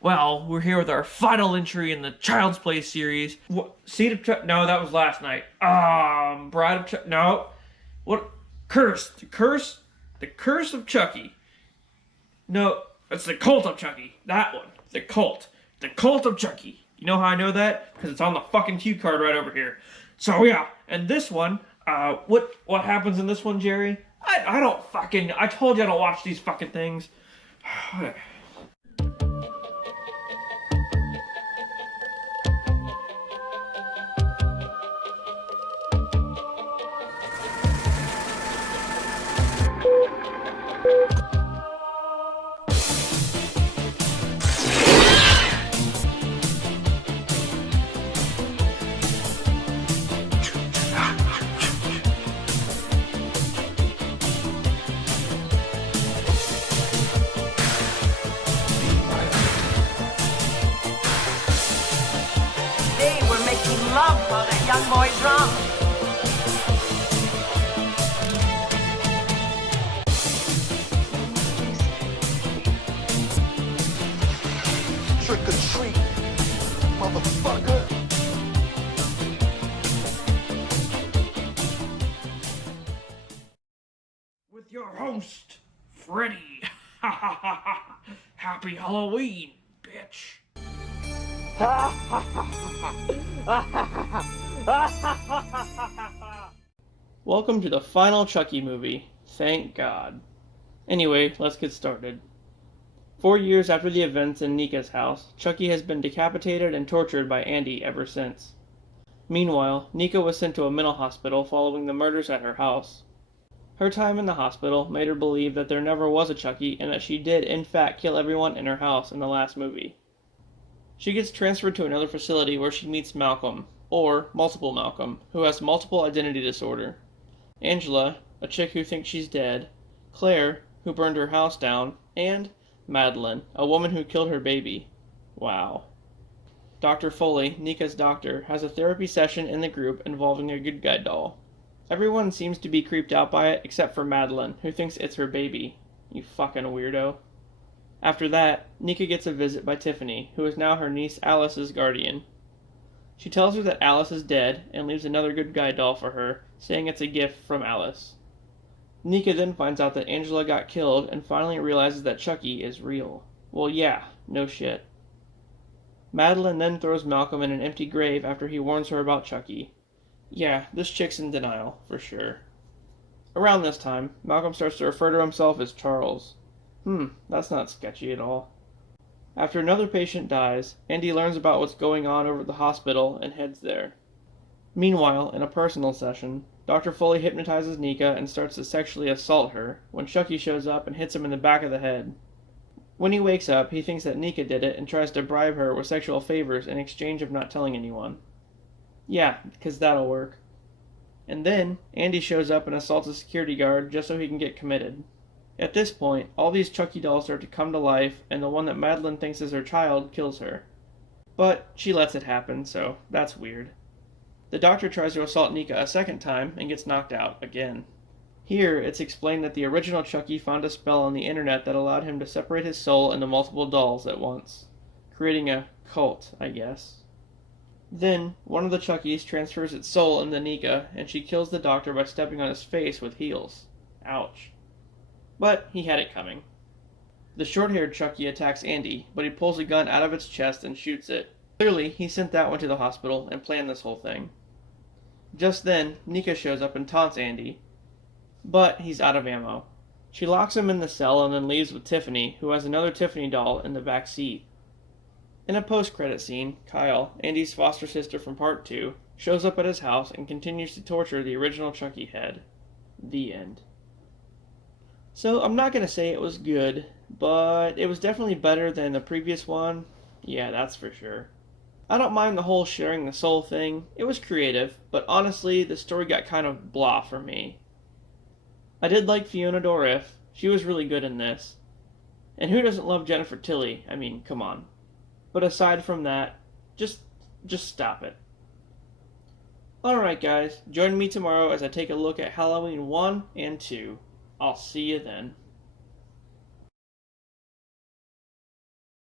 Well, we're here with our final entry in the Child's Play series. Seed of Chucky? No, that was last night. Bride of Chucky? No. What? Curse? The Curse of Chucky. No, it's the Cult of Chucky. That one. The Cult. The Cult of Chucky. You know how I know that? Because it's on the fucking cue card right over here. So yeah, and this one, what happens in this one, Jerry? I don't fucking, I told you I don't watch these fucking things. They were making love while that young boy drunk. Trick or treat, motherfucker. With your host, Freddy. Happy Halloween, bitch. Welcome to the final Chucky movie. Thank God. Anyway, let's get started. 4 years after the events in Nica's house, Chucky has been decapitated and tortured by Andy ever since. Meanwhile, Nica was sent to a mental hospital following the murders at her house. Her time in the hospital made her believe that there never was a Chucky and that she did in fact kill everyone in her house in the last movie. She gets transferred to another facility where she meets Malcolm, or Multiple Malcolm, who has multiple identity disorder. Angela, a chick who thinks she's dead, Claire, who burned her house down, and Madeline, a woman who killed her baby. Wow. Dr. Foley, Nica's doctor, has a therapy session in the group involving a good guy doll. Everyone seems to be creeped out by it except for Madeline, who thinks it's her baby. You fucking weirdo. After that, Nica gets a visit by Tiffany, who is now her niece Alice's guardian. She tells her that Alice is dead and leaves another good guy doll for her, saying it's a gift from Alice. Nica then finds out that Angela got killed and finally realizes that Chucky is real. Well, yeah, no shit. Madeline then throws Malcolm in an empty grave after he warns her about Chucky. Yeah, this chick's in denial, for sure. Around this time, Malcolm starts to refer to himself as Charles. That's not sketchy at all. After another patient dies, Andy learns about what's going on over at the hospital and heads there. Meanwhile, in a personal session, Dr. Foley hypnotizes Nica and starts to sexually assault her when Chucky shows up and hits him in the back of the head. When he wakes up, he thinks that Nica did it and tries to bribe her with sexual favors in exchange of not telling anyone. Yeah, because that'll work. And then, Andy shows up and assaults a security guard just so he can get committed. At this point, all these Chucky dolls start to come to life, and the one that Madeline thinks is her child kills her. But she lets it happen, so that's weird. The doctor tries to assault Nica a second time and gets knocked out again. Here, it's explained that the original Chucky found a spell on the internet that allowed him to separate his soul into multiple dolls at once, creating a cult, I guess. Then, one of the Chuckies transfers its soul into Nica, and she kills the doctor by stepping on his face with heels. Ouch. But he had it coming. The short-haired Chucky attacks Andy, but he pulls a gun out of its chest and shoots it. Clearly, he sent that one to the hospital and planned this whole thing. Just then, Nica shows up and taunts Andy, but he's out of ammo. She locks him in the cell and then leaves with Tiffany, who has another Tiffany doll in the back seat. In a post-credit scene, Kyle, Andy's foster sister from Part 2, shows up at his house and continues to torture the original Chucky head. The end. So, I'm not going to say it was good, but it was definitely better than the previous one. Yeah, that's for sure. I don't mind the whole sharing the soul thing. It was creative, but honestly, the story got kind of blah for me. I did like Fiona Dourif. She was really good in this. And who doesn't love Jennifer Tilly? I mean, come on. But aside from that, just stop it. Alright guys, join me tomorrow as I take a look at Halloween 1 and 2. I'll see you then.